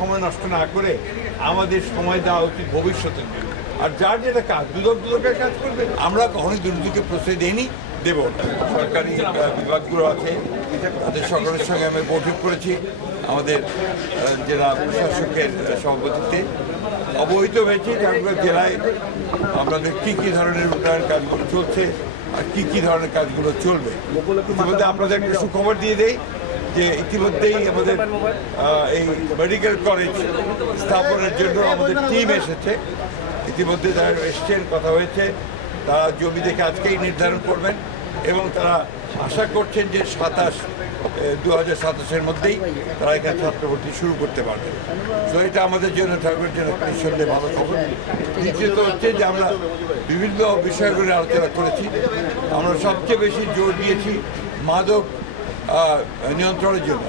সময় নষ্ট না করে আমাদের সময় দেওয়া উচিত ভবিষ্যতের জন্য। আর যার যেটা কাজ দুদকের কাজ করবে, আমরা কখনোই দুর্নীতিকে প্রশ্রয় দেইনি, দেব না। সরকারি বিভাগগুলো আছে, তাদের সকলের সঙ্গে আমি বৈঠক করেছি আমাদের জেলা প্রশাসকের সভাপতিত্বে। অবহিত হয়েছে ঠাকুরগাঁও জেলায় আপনাদের কী কী ধরনের উন্নয়ন কাজগুলো চলছে আর কী কী ধরনের কাজগুলো চলবে। ইতিমধ্যে আপনাদের একটা সুখবর দিয়ে দেই যে ইতিমধ্যেই আমাদের এই মেডিকেল কলেজ স্থাপনের জন্য আমাদের টিম এসেছে। ইতিমধ্যে তারা এসছেন, কথা হয়েছে, তারা জমি দেখে আজকেই নির্ধারণ করবেন এবং তারা আশা করছেন যে 2027-এর মধ্যেই তারা এখানে ছাত্র ভর্তি শুরু করতে পারবেন। তো এটা আমাদের জন্য ঠাকুরের জন্য নিঃসন্দেহে ভালো খবর। দ্বিতীয়ত হচ্ছে যে আমরা বিভিন্ন বিষয়গুলি আলোচনা করেছি। আমরা সবচেয়ে বেশি জোর দিয়েছি মাদক নিয়ন্ত্রণের জন্য।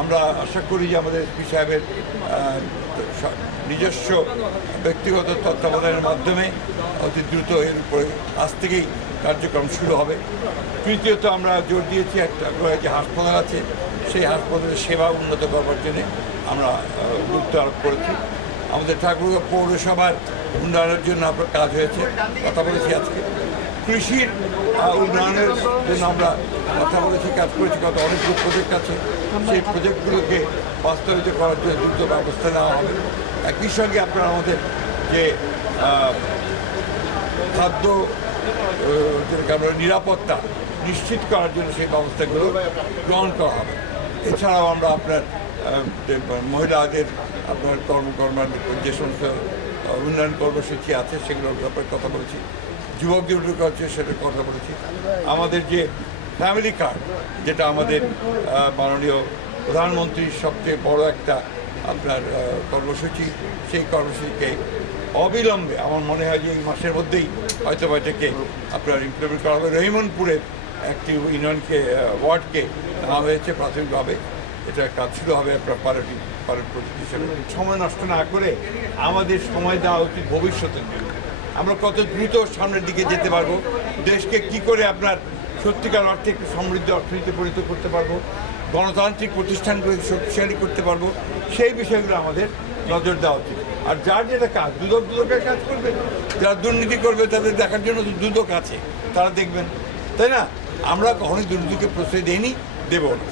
আমরা আশা করি যে আমাদের এসপি সাহেবের নিজস্ব ব্যক্তিগত তত্ত্বাবধানের মাধ্যমে অতি দ্রুত এর উপরে আজ থেকেই কার্যক্রম শুরু হবে। তৃতীয়ত আমরা জোর দিয়েছি একটা যে হাসপাতাল আছে, সেই হাসপাতালের সেবা উন্নত করবার জন্য আমরা গুরুত্ব আরোপ করেছি। আমাদের ঠাকুরগাঁও পৌরসভার উন্নয়নের জন্য আপনার কাজ হয়েছে, কথা বলেছি আজকে। কৃষির উন্নয়নের জন্য আমরা কথা বলেছি, কাজ করেছি, কত অনেকগুলো প্রজেক্ট আছে, সেই প্রজেক্টগুলোকে বাস্তবায়িত করার জন্য দ্রুত ব্যবস্থা নেওয়া হবে। একই সঙ্গে আপনারা আমাদের যে খাদ্য যেটাকে আমরা নিরাপত্তা নিশ্চিত করার জন্য সেই ব্যবস্থাগুলো গ্রহণ করা হবে। এছাড়াও আমরা আপনার মহিলাদের আপনার কর্মকর্মার যে সমস্ত উন্নয়ন কর্মসূচি আছে সেগুলোর ব্যাপারে কথা বলেছি। যুবকদের আছে সেটার কথা বলেছি। আমাদের যে ফ্যামিলি কার্ড, যেটা আমাদের মাননীয় প্রধানমন্ত্রীর সবচেয়ে বড় একটা আপনার কর্মসূচি, সেই কর্মসূচিকে অবিলম্বে আমার মনে হয় যে এই মাসের মধ্যেই হয়তো এটাকে আপনার ইমপ্লিমেন্ট করা হবে। রহিমনপুরের একটি ইউনিয়নকে ওয়ার্ডকে নেওয়া হয়েছে প্রাথমিকভাবে, এটা কাজ শুরু হবে আপনার পাইলট প্রজেক্ট হিসেবে। সময় নষ্ট না করে আমাদের সময় দেওয়া উচিত ভবিষ্যতের জন্য। আমরা কত দ্রুত সামনের দিকে যেতে পারবো, দেশকে কি করে আপনার সত্যিকার অর্থে একটু সমৃদ্ধ অর্থনীতিতে পরিণত করতে পারবো, গণতান্ত্রিক প্রতিষ্ঠানগুলোকে শক্তিশালী করতে পারবো, সেই বিষয়গুলো আমাদের নজর দেওয়া উচিত। আর যার যেটা কাজ দুদকের কাজ করবে, যারা দুর্নীতি করবে তাদের দেখার জন্য দুদক আছে, তারা দেখবেন, তাই না? আমরা কখনোই দুর্নীতিকে প্রশ্রয় দেইনি, দেবো না।